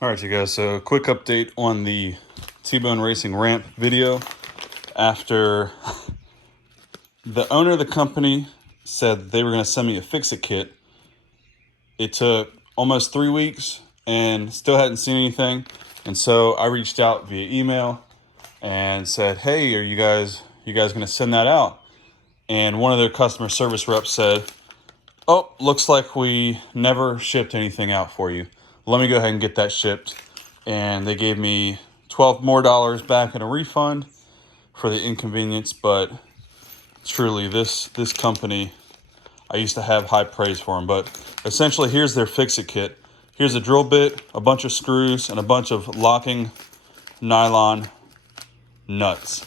All right, you guys, so a quick update on the T-Bone Racing ramp video. After the owner of the company said they were going to send me a fix-it kit, it took almost 3 weeks and still hadn't seen anything. And so I reached out via email and said, hey, are you guys going to send that out? And one of their customer service reps said, oh, looks like we never shipped anything out for you. Let me go ahead and get that shipped. And they gave me $12 more back in a refund for the inconvenience. But truly, this company, I used to have high praise for them. But essentially, here's their fix-it kit. Here's a drill bit, a bunch of screws, and a bunch of locking nylon nuts.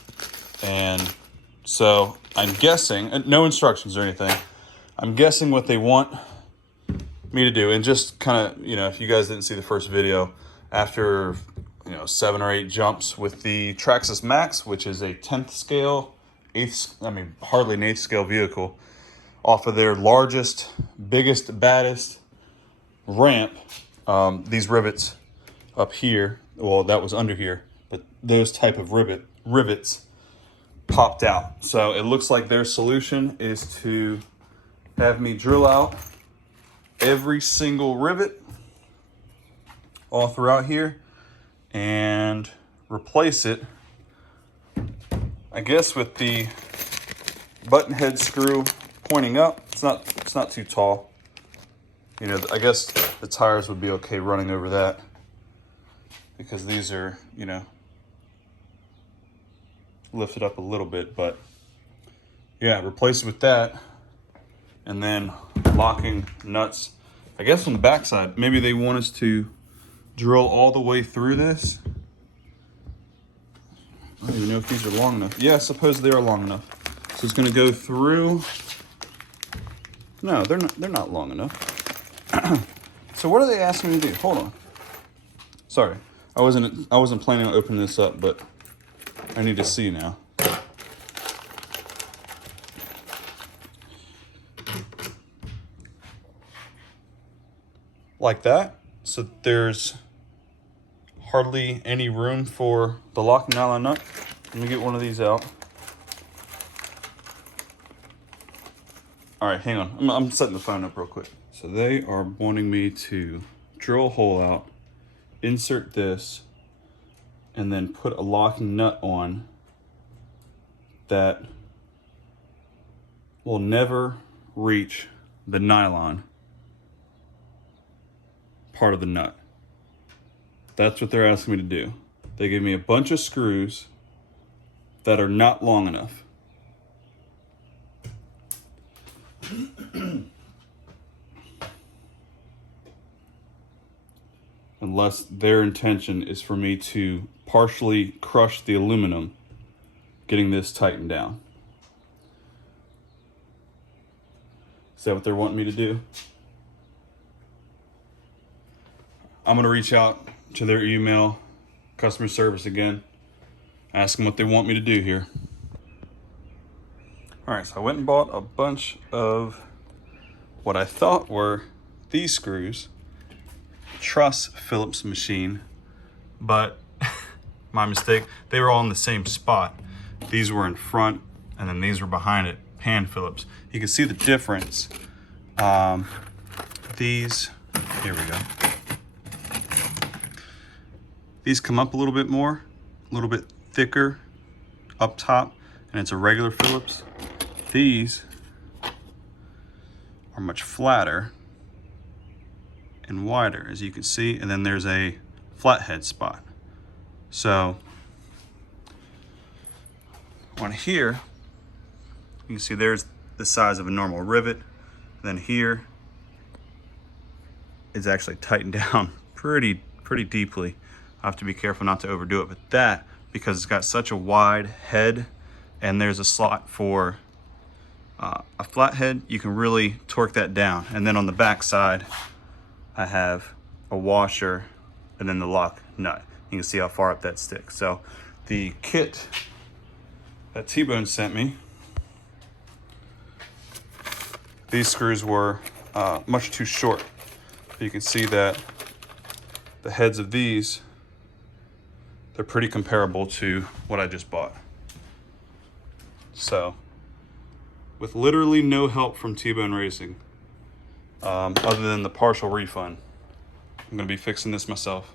And so I'm guessing, no instructions or anything, I'm guessing what they want me to do. And just kind of, if you guys didn't see the first video, after 7 or 8 jumps with the Traxxas Max, which is a 10th scale, hardly an 8th scale vehicle, off of their largest, biggest, baddest ramp, these rivets up here, well, that was under here, but those type of rivets popped out. So it looks like their solution is to have me drill out every single rivet all throughout here and replace it, I guess, with the button head screw pointing up. It's not too tall. I guess the tires would be okay running over that because these are, lifted up a little bit. But yeah, replace it with that, and then locking nuts, I guess, on the backside. Maybe they want us to drill all the way through this. I don't even know if these are long enough. Yeah, I suppose they are long enough. So it's going to go through. No, they're not long enough. So what are they asking me to do? Hold on. Sorry, I wasn't planning on opening this up, but I need to see now. Like that. So there's hardly any room for the locking nylon nut. Let me get one of these out. All right, hang on. I'm setting the phone up real quick. So they are wanting me to drill a hole out, insert this, and then put a locking nut on that will never reach the nylon part of the nut. That's what they're asking me to do. They gave me a bunch of screws that are not long enough. Unless their intention is for me to partially crush the aluminum, getting this tightened down. Is that what they're wanting me to do? I'm gonna reach out to their email, customer service again, ask them what they want me to do here. All right, so I went and bought a bunch of what I thought were these screws, truss Phillips machine, but my mistake, they were all in the same spot. These were in front, and then these were behind it, pan Phillips. You can see the difference. Here we go. These come up a little bit more, a little bit thicker up top, and it's a regular Phillips. These are much flatter and wider, as you can see, and then there's a flathead spot. So on here, you can see there's the size of a normal rivet. Then here, it's actually tightened down pretty deeply. I have to be careful not to overdo it, but that, because it's got such a wide head and there's a slot for a flathead, you can really torque that down. And then on the back side, I have a washer and then the lock nut. You can see how far up that sticks. So the kit that T-Bone sent me, these screws were much too short. You can see that the heads of these, they're pretty comparable to what I just bought. So, with literally no help from T-Bone Racing, other than the partial refund, I'm gonna be fixing this myself.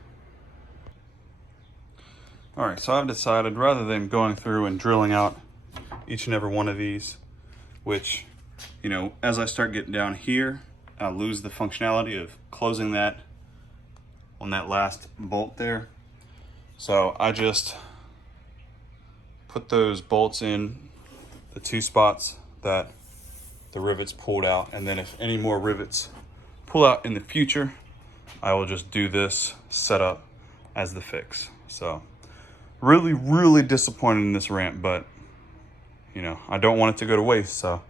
All right, so I've decided rather than going through and drilling out each and every one of these, which, you know, as I start getting down here, I'll lose the functionality of closing that on that last bolt there. So I just put those bolts in the 2 spots that the rivets pulled out, and then if any more rivets pull out in the future, I will just do this setup as the fix. So really disappointed in this ramp, but you know, I don't want it to go to waste, so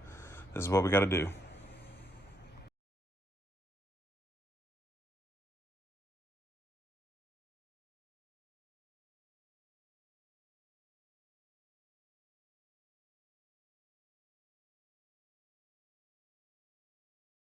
this is what we got to do.